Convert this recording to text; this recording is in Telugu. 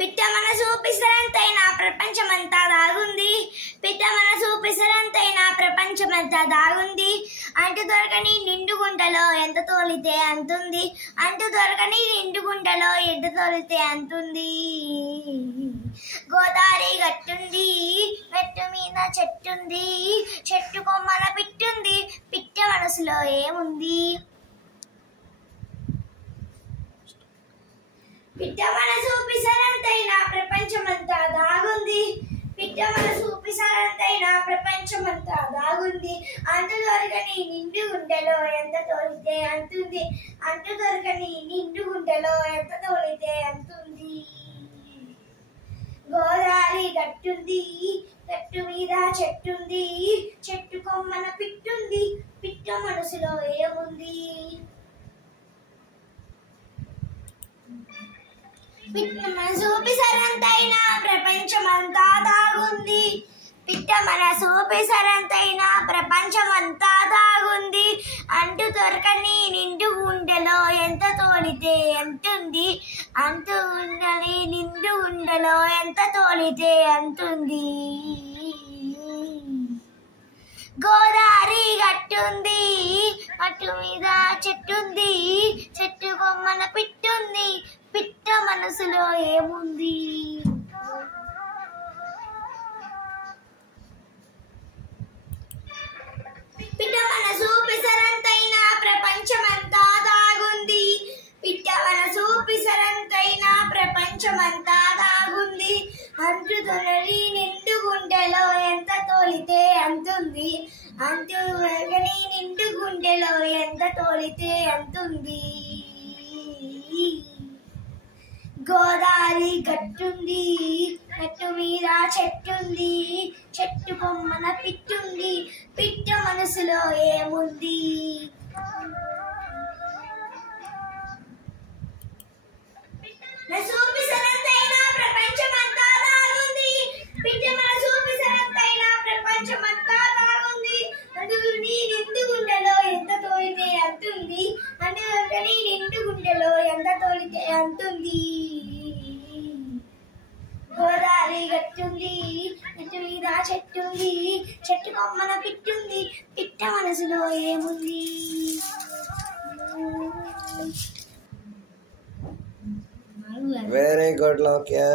పిట్ట మనసు పిసరంతైనా ప్రపంచమంతా దాగుంది. పిట్ట మనసు పిసరంతైనా ప్రపంచమంతా దాగుంది. అంటు దొరకని నిండు గుంటలో ఎంత తోలితే అంతుంది. అంటు దొరకని నిండు గుంటలో ఎంత తోలితే అంతుంది. గోదావరి గట్టుంది, గట్టు మీద చెట్టుంది, చెట్టు కొమ్మల పిట్టుంది, పిట్ట మనసులో ఏముంది? పిట్ట మనసు పిసరంతైనా ప్రపంచమంతా దాగుంది. పిట్ట మనసు పిసరంతైనా ప్రపంచమంతా దాగుంది. అంటు దొరకని నిండు గుంటలో ఎంత తోలితే అంతుంది. అంటు దొరకని నిండు గుంటలో ఎంత తోలితే అంతుంది. గోదావరి గట్టుంది, గట్టు మీద చెట్టుంది, చెట్టు కొమ్మన పిట్టుంది, పిట్ట మనసులో ఏముంది? పిట్ట మనసు పిసరంతైనా ప్రపంచమంతా దాగుంది. పిట్ట మనసు పిసరంతైనా ప్రపంచమంతా దాగుంది. అంటు దొరకని నిండు గుండెలో ఎంత తోలితే ఎంతుంది. అంటు ఉండని నిండు గుండెలో ఎంత తోలితే అంతుంది. గోదావరి గట్టుంది, గట్టు మీద చెట్టుంది, చెట్టు కొమ్మన పిట్టుంది, పిట్ట మనసులో ఏముంది? పిట్ట మనసు పిసరంతైనా ప్రపంచమంతా దాగుంది. పిట్ట మనసు పిసరంతైనా ప్రపంచమంతా దాగుంది. అంటు దొరకని నిండు గుండెలో ఎంత తోలితే అంతుంది. అంటు దొరకని నిండు గుండెలో ఎంత తోలితే అంతుంది. గోదావరి గట్టుంది, గట్టు మీద చెట్టుంది, చెట్టు కొమ్మన పిట్టుంది, పిట్ట మనసులో ఏముంది? మనసు పిసరంతైనా ప్రపంచమంతా దాగుంది. పిట్ట మనసు పిసరంతైనా ప్రపంచమంతా దాగుంది. అందుని నిండు గుండెలో ఎంత తోలితే అంటుంది. అందుకని నిండు గుండెలో ఎంత తోలితే అంటుంది. గోదావరి గట్టుంది, గట్టు మీద చెట్టుంది, చెట్టు కొమ్మన పిట్టుంది, పిట్ట మనసులో ఏముంది? Very good, Lokya.